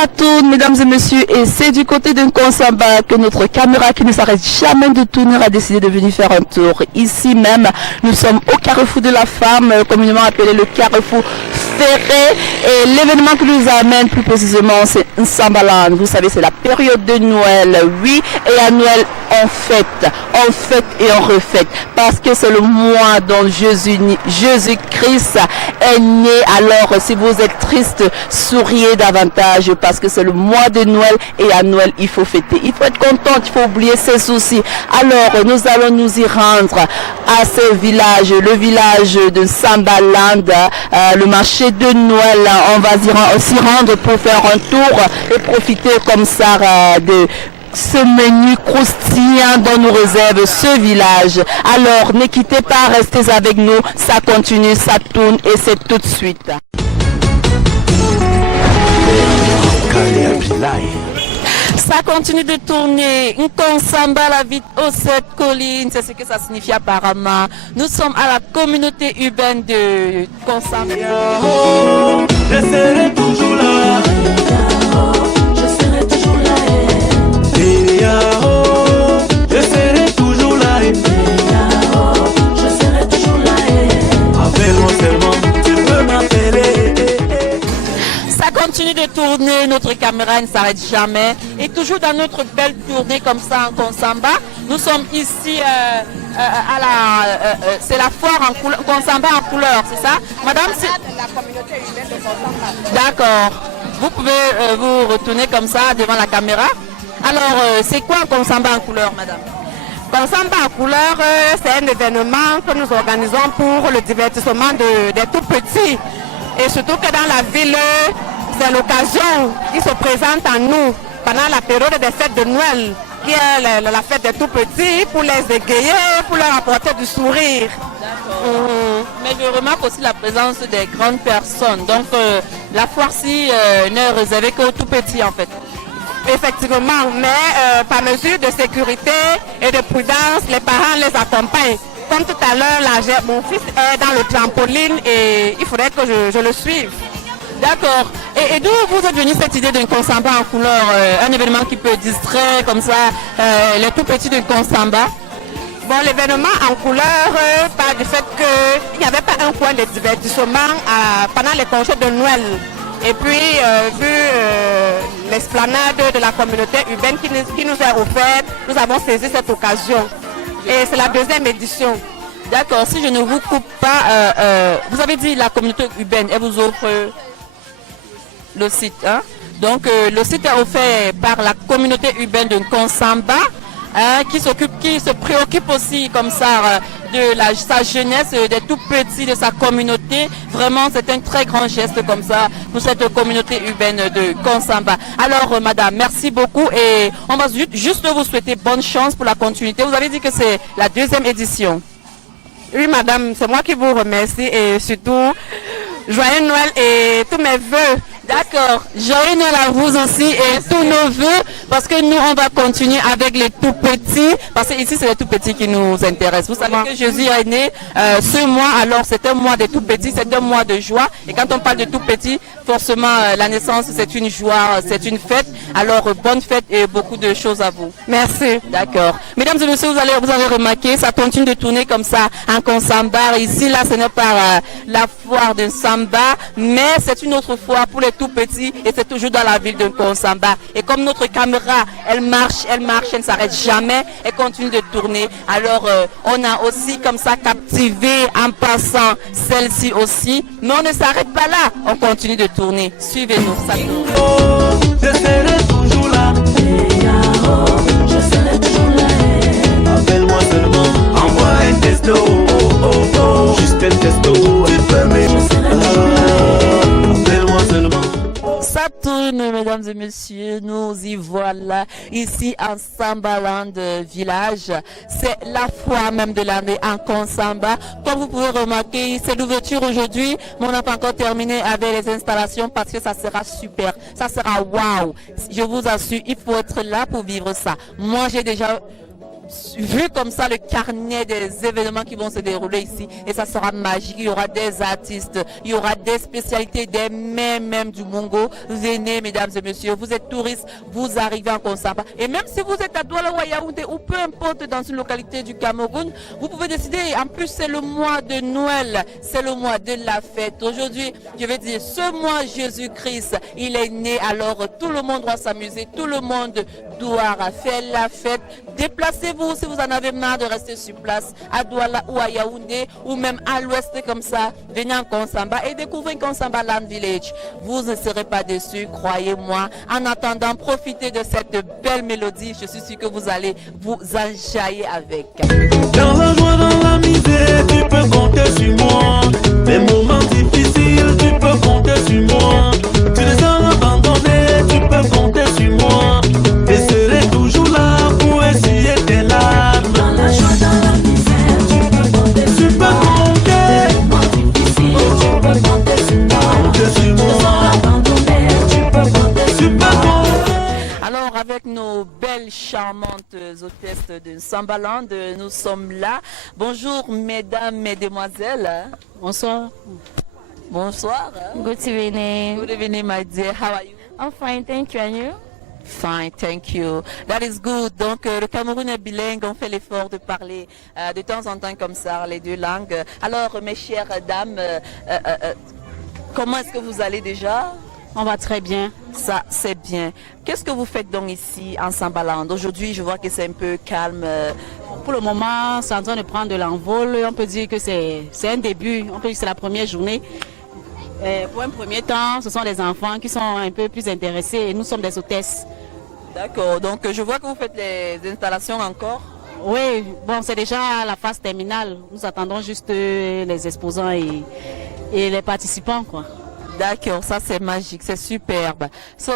Ça tourne, mesdames et messieurs, et c'est du côté d'un Konsamba que notre caméra qui ne s'arrête jamais de tourner a décidé de venir faire un tour. Ici même, nous sommes au carrefour de la femme, communément appelé le carrefour ferré, et l'événement qui nous amène plus précisément, c'est Nsambaland. Vous savez, c'est la période de Noël, oui, et à Noël, on fête et on refête, parce que c'est le mois dont Jésus-Christ est né. Alors, si vous êtes triste, souriez davantage, parce que c'est le mois de Noël, et à Noël, il faut fêter, il faut être content, il faut oublier ses soucis. Alors, nous allons nous y rendre à ce village, le village de Nsambaland, le marché de Noël. On va s'y rendre pour faire un tour et profiter comme ça de ce menu croustillant dont nous réserve ce village. Alors, ne quittez pas, restez avec nous, ça continue, ça tourne et c'est tout de suite. Ça continue de tourner. Nkonsamba, la vie aux 7 collines, c'est ce que ça signifie apparemment. Nous sommes à la communauté urbaine de Konsamba. Je serai toujours là. Je serai toujours là. Je serai toujours là. Je serai toujours là. Appelle-moi seulement, tu peux m'appeler. Ça continue de tourner, notre caméra ne s'arrête jamais. Et toujours dans notre belle tournée comme ça en Konsamba, nous sommes ici à c'est la foire en couleur, Konsamba en couleur, c'est ça? Madame, c'est la communauté urbaine de Konsamba. D'accord. Vous pouvez vous retourner comme ça devant la caméra. Alors, c'est quoi Konsamba en couleur, madame? Konsamba en couleur, c'est un événement que nous organisons pour le divertissement des tout petits. Et surtout que dans la ville, c'est l'occasion qui se présente à nous pendant la période des fêtes de Noël, qui est la fête des tout petits, pour les égayer, pour leur apporter du sourire. Mais je remarque aussi la présence des grandes personnes. Donc, la foire-ci n'est réservée qu'aux tout petits, en fait. Effectivement, mais par mesure de sécurité et de prudence, les parents les accompagnent. Comme tout à l'heure, mon fils est dans le trampoline et il faudrait que je le suive. D'accord. Et d'où vous êtes venu cette idée d'un Konsamba en couleur, un événement qui peut distraire comme ça les tout petits de Konsamba? Bon, l'événement en couleur part du fait qu'il n'y avait pas un coin de divertissement pendant les congés de Noël. Et puis, vu l'esplanade de la communauté urbaine qui nous est offerte, nous avons saisi cette occasion. Et c'est la deuxième édition. D'accord, si je ne vous coupe pas, vous avez dit la communauté urbaine, elle vous offre le site. Hein? Donc, le site est offert par la communauté urbaine de Konsamba, qui se préoccupe aussi comme ça de sa jeunesse, des tout petits de sa communauté. Vraiment, c'est un très grand geste comme ça pour cette communauté urbaine de Konsamba. Alors, madame, merci beaucoup et on va juste vous souhaiter bonne chance pour la continuité. Vous avez dit que c'est la deuxième édition. Oui, madame, c'est moi qui vous remercie et surtout, joyeux Noël et tous mes vœux. D'accord. Joyeux Noël à vous aussi et tous nos vœux, parce que nous, on va continuer avec les tout petits, parce que ici, c'est les tout petits qui nous intéressent. Vous savez que Jésus est né ce mois, alors c'est un mois des tout petits, c'est un mois de joie. Et quand on parle de tout petits, forcément, la naissance, c'est une joie, c'est une fête. Alors, bonne fête et beaucoup de choses à vous. Merci. D'accord. Mesdames et messieurs, vous avez remarqué, ça continue de tourner comme ça en Konsamba. Ici, là, ce n'est pas la foire de Samba, mais c'est une autre foire pour les tout petits et c'est toujours dans la ville de Konsamba. Et comme notre caméra, elle marche, elle ne s'arrête jamais, elle continue de tourner. Alors, on a aussi comme ça captivé en passant celle-ci aussi. Mais on ne s'arrête pas là, on continue de tourner. Suivez-nous, ça tourne. Je serai toujours là. Je serai toujours là. Appelle-moi seulement, envoie un testo. Juste un testo. Tu peux m'aimer. Appelle-moi seulement. Ça tourne, mesdames et messieurs, nous y voilà, ici en Nsambaland village. C'est la foire même de l'année en Konsamba. Comme vous pouvez remarquer, c'est l'ouverture aujourd'hui, mais on n'a pas encore terminé avec les installations parce que ça sera super, ça sera waouh. Je vous assure, il faut être là pour vivre ça. Moi, j'ai déjà vu comme ça le carnet des événements qui vont se dérouler ici et ça sera magique. Il y aura des artistes, il y aura des spécialités, des mets même du Mongo. Venez mesdames et messieurs, vous êtes touristes, vous arrivez en Konsamba et même si vous êtes à Douala ou à Yaoundé ou peu importe dans une localité du Cameroun, vous pouvez décider. En plus c'est le mois de Noël, c'est le mois de la fête. Aujourd'hui, je vais dire ce mois Jésus-Christ, il est né, alors tout le monde doit s'amuser, tout le monde doit faire la fête. Déplacez-vous si vous en avez marre de rester sur place à Douala ou à Yaoundé ou même à l'ouest comme ça. Venez en Konsamba et découvrez Konsamba Land Village. Vous ne serez pas déçus, croyez-moi. En attendant, profitez de cette belle mélodie. Je suis sûr que vous allez vous enjailler avec. Dans la joie, dans la misère, tu peux compter sur moi. Les moments difficiles, tu peux compter sur moi. Tu les as abandonnés, tu peux compter sur moi. Et serai toujours là pour essuyer tes larmes. Dans la joie, dans la misère, tu peux compter sur moi. Les moments difficiles, tu peux compter sur moi. Compter sur moi. Tu les as abandonnés, tu peux compter sur moi. Alors avec nos belles charmantes hôtesses de Sambaland, nous sommes là. Bonjour mesdames, mesdemoiselles. Bonsoir. Bonsoir. Good evening. Good evening my dear, how are you? I'm fine, thank you. And you? Fine, thank you. That is good. Donc le Cameroun est bilingue, on fait l'effort de parler de temps en temps comme ça les deux langues. Alors mes chères dames, comment est-ce que vous allez déjà? On va très bien. Ça, c'est bien. Qu'est-ce que vous faites donc ici en Sambaland? Aujourd'hui, je vois que c'est un peu calme. Pour le moment, c'est en train de prendre de l'envol. On peut dire que c'est un début. On peut dire que c'est la première journée. Pour un premier temps, ce sont les enfants qui sont un peu plus intéressés et nous sommes des hôtesses. D'accord. Donc, je vois que vous faites les installations encore. Oui, bon, c'est déjà la phase terminale. Nous attendons juste les exposants et les participants, quoi. D'accord, ça c'est magique, c'est superbe. So,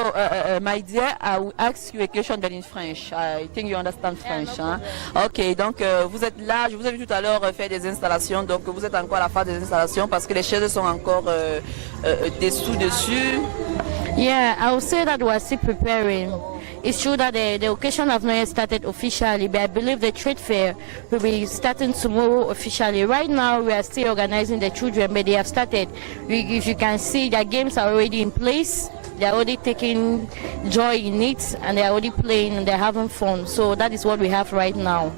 my dear, I will ask you a question in French. I think you understand French. Hein? Ok, donc vous êtes là, je vous ai vu tout à l'heure faire des installations, donc vous êtes encore à la phase des installations parce que les chaises sont encore dessus. Yeah, I would say that we're still preparing. It's true that the occasion has not yet started officially, but I believe the trade fair will be starting tomorrow officially. Right now, we are still organizing the children, but they have started. If you can see, their games are already in place. They are already taking joy in it, and they are already playing, and they're having fun. So that is what we have right now.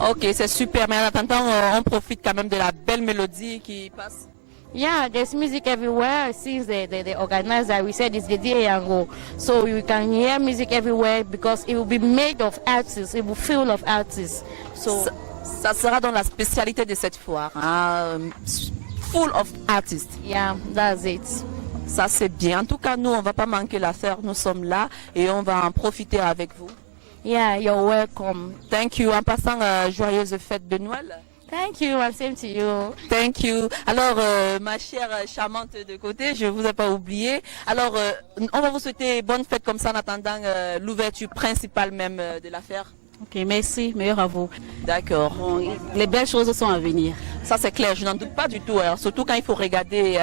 Ok, c'est super, mais en attendant, on profite quand même de la belle mélodie qui passe. Yeah, there's music everywhere. Since the organizer, we said it's the Diango. So you can hear music everywhere because it will be made of artists. It will full of artists. So ça sera dans la spécialité de cette foire. Hein? Full of artists. Yeah, that's it. Ça c'est bien. En tout cas, nous, on va pas manquer l'affaire. Nous sommes là et on va en profiter avec vous. Yeah, you're welcome. Thank you. En passant, joyeuse fête de Noël. Thank you, and same to you. Thank you. Alors, ma chère charmante de côté, je vous ai pas oublié. Alors, on va vous souhaiter bonne fête comme ça en attendant l'ouverture principale même de l'affaire. Ok, merci. Meilleur à vous. D'accord. Bon, les belles choses sont à venir. Ça c'est clair, je n'en doute pas du tout. Alors, surtout quand il faut regarder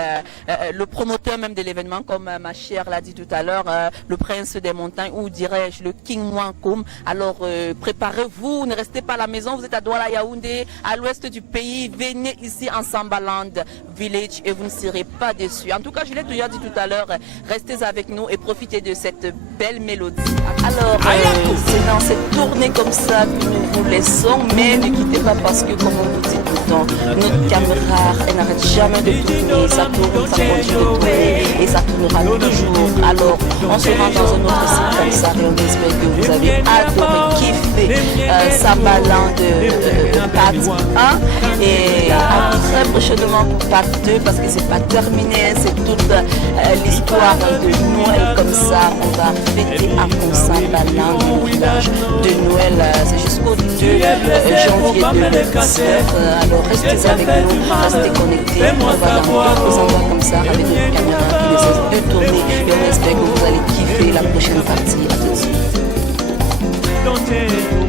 le promoteur même de l'événement, comme ma chère l'a dit tout à l'heure, le prince des montagnes, ou dirais-je le King Mwankoum. Alors préparez-vous, ne restez pas à la maison, vous êtes à Douala Yaoundé, à l'ouest du pays, venez ici en Sambaland Village et vous ne serez pas déçus. En tout cas, je l'ai déjà dit tout à l'heure, restez avec nous et profitez de cette belle mélodie. Alors, c'est dans cette tournée comme ça que nous vous laissons, mais ne quittez pas parce que, comme on vous dit tout le temps, notre caméra, elle n'arrête jamais de tourner, ça tourne, ça continue de tourner et ça tournera toujours. Alors, on se rend dans un autre site comme ça et on espère que vous avez adoré, kiffé Sambaland part 1 et à très prochainement pour part 2 parce que c'est pas terminé, c'est toute l'histoire de Noël comme ça. On va fêter à Sambaland le village de Noël, c'est jusqu'au 2 janvier 2019. Alors restez avec nous, restez connectés. On va dans d'autres endroits comme ça avec nos caméras qui ne cessent de tourner et on espère que vous allez kiffer la prochaine partie. À tout de suite.